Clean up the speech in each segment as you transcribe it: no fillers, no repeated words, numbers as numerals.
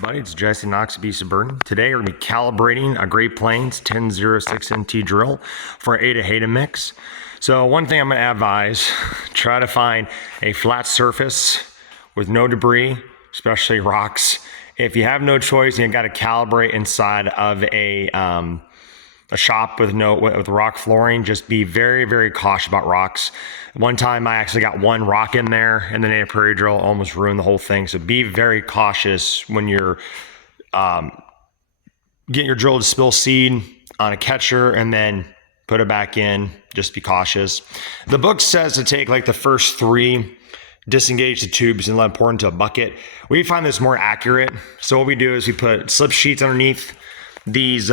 everybody, it's Jesse Knox, Beast of Burden. Today we're going to be calibrating a Great Plains 1006 NT drill for an Ada mix. So one thing I'm going to advise, try to find a flat surface with no debris, especially rocks. If you have no choice and you got to calibrate inside of a shop with rock flooring, just be very, very cautious about rocks. One time I actually got one rock in there and the native prairie drill almost ruined the whole thing. So be very cautious when you're getting your drill to spill seed on a catcher and then put it back in. Just be cautious. The book says to take like the first three, disengage the tubes and let them pour into a bucket. We find this more accurate. So what we do is we put slip sheets underneath these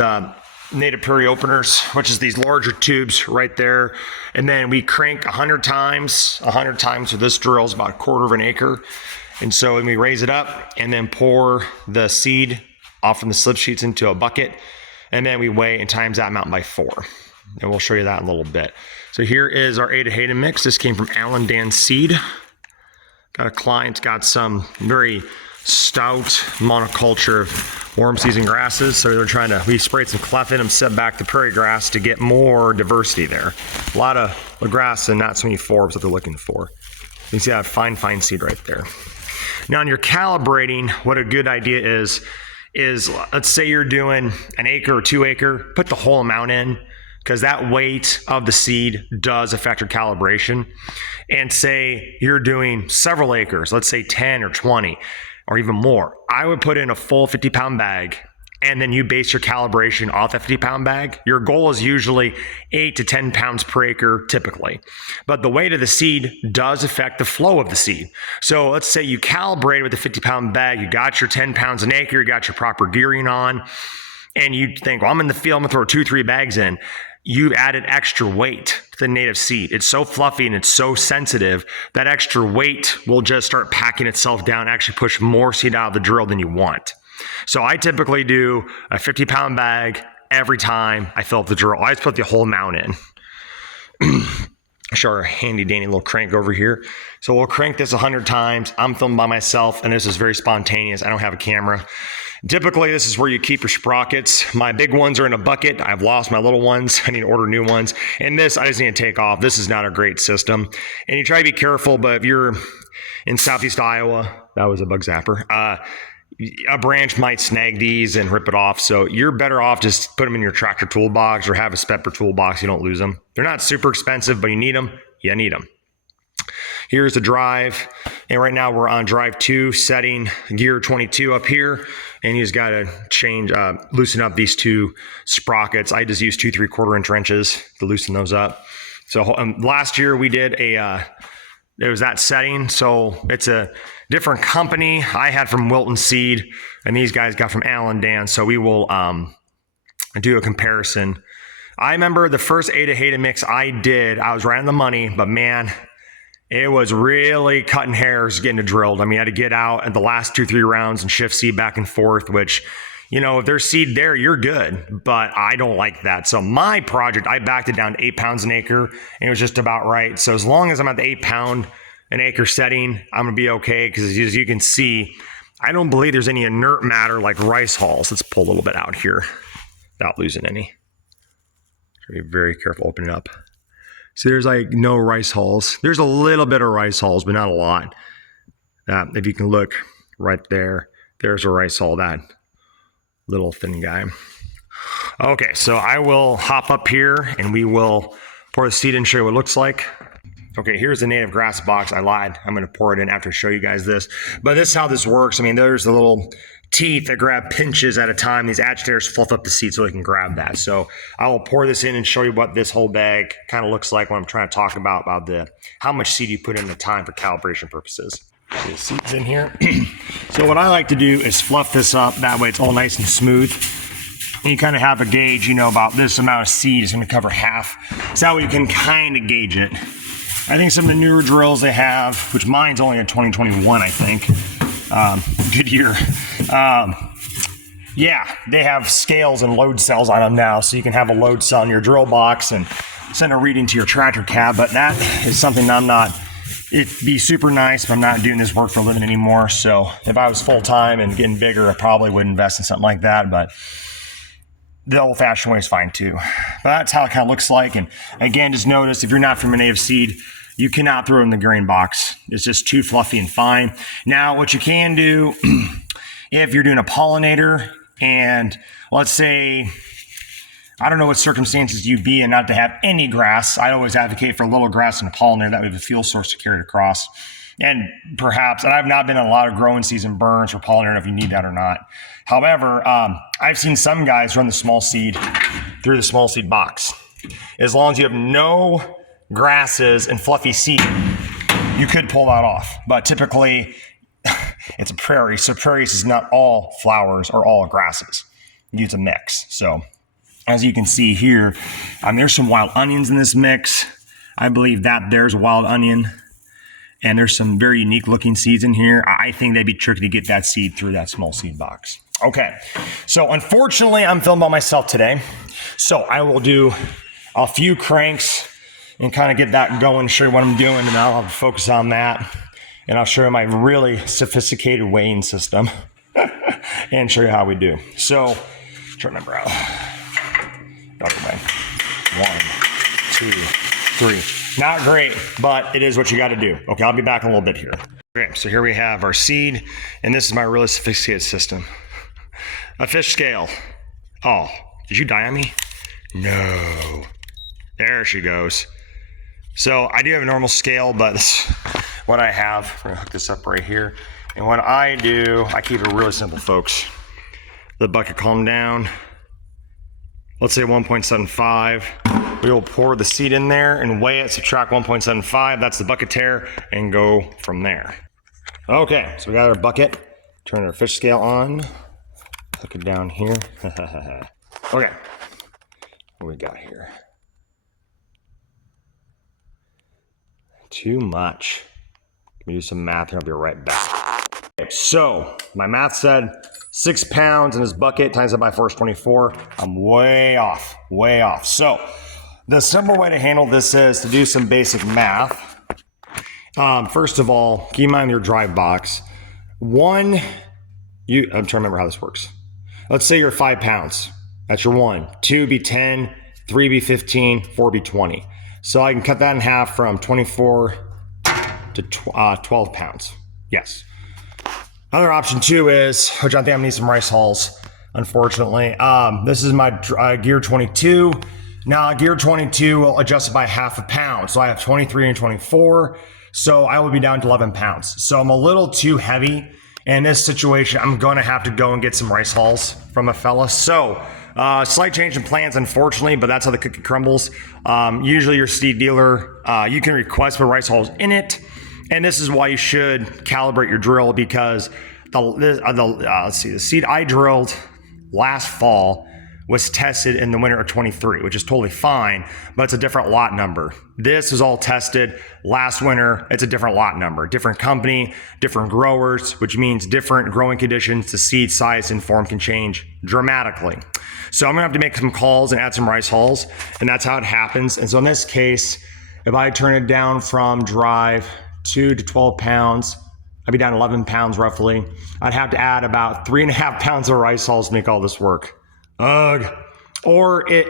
native prairie openers, which is these larger tubes right there. And then we crank 100 times. 100 times with this drill is about a quarter of an acre. And so when we raise it up and then pour the seed off from the slip sheets into a bucket, and then we weigh and times that amount by 4. And we'll show you that in a little bit. So here is our Ada mix. This came from Alan Dan Seed. Got a client, got some very stout monoculture of warm season grasses. So they're trying to, we sprayed some clef in them, set back the prairie grass to get more diversity there. A lot of grass and not so many forbs that they're looking for. You can see that fine seed right there. Now, in your calibrating, what a good idea is let's say you're doing an acre or 2 acre, put the whole amount in, because that weight of the seed does affect your calibration. And say you're doing several acres, let's say 10 or 20 or even more. I would put in a full 50-pound bag and then you base your calibration off that 50-pound bag. Your goal is usually 8 to 10 pounds per acre typically. But the weight of the seed does affect the flow of the seed. So let's say you calibrate with a 50-pound bag, you got your 10 pounds an acre, you got your proper gearing on, and you think, well, I'm in the field, I'm gonna throw 2-3 bags in. You've added extra weight to the native seed. It's so fluffy and it's so sensitive that extra weight will just start packing itself down, actually push more seed out of the drill than you want. So I typically do a 50-pound bag every time I fill up the drill. I just put the whole amount in. Show our handy dandy little crank over here. So we'll crank this 100 times. I'm filming by myself and this is very spontaneous. I don't have a camera. Typically, this is where you keep your sprockets. My big ones are in a bucket. I've lost my little ones. I need to order new ones. And this, I just need to take off. This is not a great system. And you try to be careful, but if you're in Southeast Iowa, that was a bug zapper, a branch might snag these and rip it off. So you're better off just put them in your tractor toolbox or have a Spepper toolbox. You don't lose them. They're not super expensive, but you need them. You need them. Here's the drive, and right now we're on drive 2, setting gear 22 up here, and you just got to change, loosen up these 2 sprockets. I just use 2 3/4 inch wrenches to loosen those up. So last year we did it was that setting, so it's a different company. I had from Wilton Seed, and these guys got from Alan Dan, so we will do a comparison. I remember the first Ada mix I did, I was right on the money, but man, it was really cutting hairs getting it drilled. I mean, I had to get out at the last 2-3 rounds and shift seed back and forth, which, you know, if there's seed there, you're good, but I don't like that. So my project, I backed it down to 8 pounds an acre, and it was just about right. So as long as I'm at the 8 pound an acre setting, I'm gonna be okay, because as you can see, I don't believe there's any inert matter like rice hulls. Let's pull a little bit out here without losing any. Be very careful opening up. So there's like no rice hulls. There's a little bit of rice hulls, but not a lot. If you can look right there, there's a rice hull, that little thin guy. Okay, so I will hop up here and we will pour the seed in, show you what it looks like. Okay, here's the native grass box. I lied. I'm going to pour it in after I show you guys this. But this is how this works. I mean, there's the little teeth that grab pinches at a time. These agitators fluff up the seed so they can grab that. So I will pour this in and show you what this whole bag kind of looks like when I'm trying to talk about how much seed you put in the time for calibration purposes. The seed's in here. So what I like to do is fluff this up. That way it's all nice and smooth. And you kind of have a gauge, you know, about this amount of seed is going to cover half. So that way you can kind of gauge it. I think some of the newer drills they have, which mine's only a 2021, I think. Good year. Yeah, they have scales and load cells on them now, so you can have a load cell in your drill box and send a reading to your tractor cab, but that is something I'm not it'd be super nice, but I'm not doing this work for a living anymore. So if I was full-time and getting bigger, I probably would invest in something like that. But the old-fashioned way is fine too. But that's how it kind of looks like. And again, just notice if you're not from a native seed, you cannot throw it in the grain box. It's just too fluffy and fine. Now, what you can do, if you're doing a pollinator and let's say, I don't know what circumstances you'd be in not to have any grass. I always advocate for a little grass in a pollinator. That would be a fuel source to carry it across. And perhaps, and I've not been in a lot of growing season burns for pollinator if you need that or not. However, I've seen some guys run the small seed through the small seed box. As long as you have no grasses and fluffy seed, you could pull that off. But typically, it's a prairie. So prairies is not all flowers or all grasses. It's a mix. So as you can see here, there's some wild onions in this mix. I believe that there's a wild onion. And there's some very unique looking seeds in here. I think they'd be tricky to get that seed through that small seed box. Okay, so unfortunately, I'm filming by myself today. So I will do a few cranks and kind of get that going, show you what I'm doing, and I'll focus on that. And I'll show you my really sophisticated weighing system and show you how we do. So, try to remember out. Okay, 1, 2, 3. Not great, but it is what you got to do. Okay, I'll be back in a little bit here. Okay, so here we have our seed, and this is my really sophisticated system. A fish scale. Oh, did you die on me? No. There she goes. So I do have a normal scale, but this is what I have. We're gonna hook this up right here. And what I do, I keep it really simple, folks. The bucket calm down. Let's say 1.75. We will pour the seed in there and weigh it, subtract 1.75. That's the bucket tare, and go from there. Okay, so we got our bucket. Turn our fish scale on. Hook it down here. Okay, what do we got here? Too much. Let me do some math here. I'll be right back. Okay, so my math said 6 pounds in this bucket times that by 424. I'm way off, way off. So the simple way to handle this is to do some basic math. First of all, keep in mind your drive box. I'm trying to remember how this works. Let's say you're 5 pounds. That's your 1. 2 be 10, 3 be 15, 4 be 20. So I can cut that in half from 24 to 12 pounds. Yes. Other option 2 is, which I think I'm gonna need some rice hulls, unfortunately. This is my gear 22. Now gear 22 will adjust it by half a pound. So I have 23 and 24. So I will be down to 11 pounds. So I'm a little too heavy. In this situation, I'm gonna have to go and get some rice hulls from a fella. So slight change in plans, unfortunately, but that's how the cookie crumbles. Usually your seed dealer, you can request for rice hulls in it. And this is why you should calibrate your drill, because the seed I drilled last fall was tested in the winter of 23, which is totally fine, but it's a different lot number. This is all tested last winter. It's a different lot number, different company, different growers, which means different growing conditions. The seed size and form can change dramatically. So I'm gonna have to make some calls and add some rice hulls, and that's how it happens. And so in this case, if I turn it down from drive 2 to 12 pounds, I'd be down 11 pounds roughly. I'd have to add about 3.5 pounds of rice hulls to make all this work. Ugh.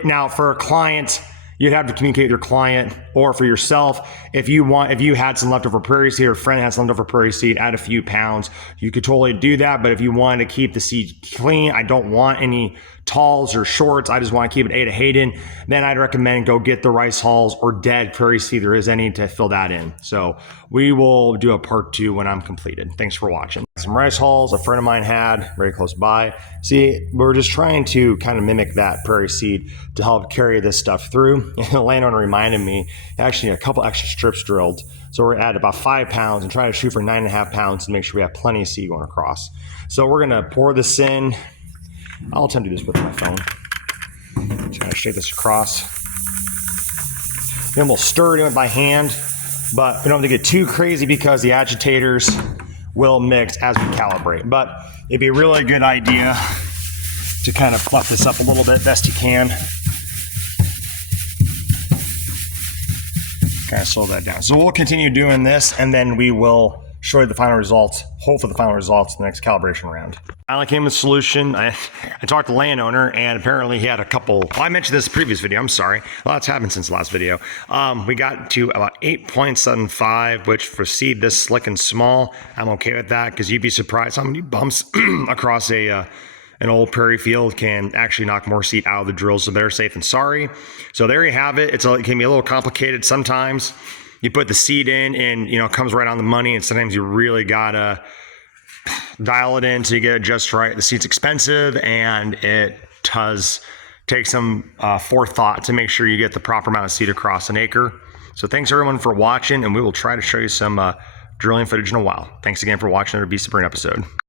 Now for a client, you'd have to communicate with your client, or for yourself, if you had some leftover prairie seed, or a friend had some leftover prairie seed, add a few pounds, you could totally do that. But if you wanted to keep the seed clean, I don't want any talls or shorts, I just want to keep it A to Hayden, then I'd recommend go get the rice hulls or dead prairie seed, there is any, to fill that in. So we will do a part 2 when I'm completed. Thanks for watching. Some rice hulls a friend of mine had very close by. See, we're just trying to kind of mimic that prairie seed to help carry this stuff through. And the landowner reminded me, actually a couple extra strips drilled. So we're at about 5 pounds and try to shoot for 9.5 pounds to make sure we have plenty of seed going across. So we're gonna pour this in. I'll attempt to do this with my phone. Try to shake this across. Then we'll stir it in by hand, but we don't have to get too crazy because the agitators will mix as we calibrate. But it'd be a really good idea to kind of fluff this up a little bit best you can. kind of slow that down. So we'll continue doing this, and then we will show you the final results, hopefully the final results in the next calibration round. Finally came with a solution. I talked to the landowner, and apparently he had a couple, well, I mentioned this in the previous video, I'm sorry. A lot's happened since the last video. We got to about 8.75, which for seed this slick and small, I'm okay with that, because you'd be surprised how many bumps across an old prairie field can actually knock more seed out of the drill, so better safe than sorry. So there you have it. It can be a little complicated sometimes. You put the seed in and, it comes right on the money, and sometimes you really gotta dial it in so you get it just right. The seed's expensive, and it does take some forethought to make sure you get the proper amount of seed across an acre. So thanks everyone for watching, and we will try to show you some drilling footage in a while. Thanks again for watching another Beast of Brain episode.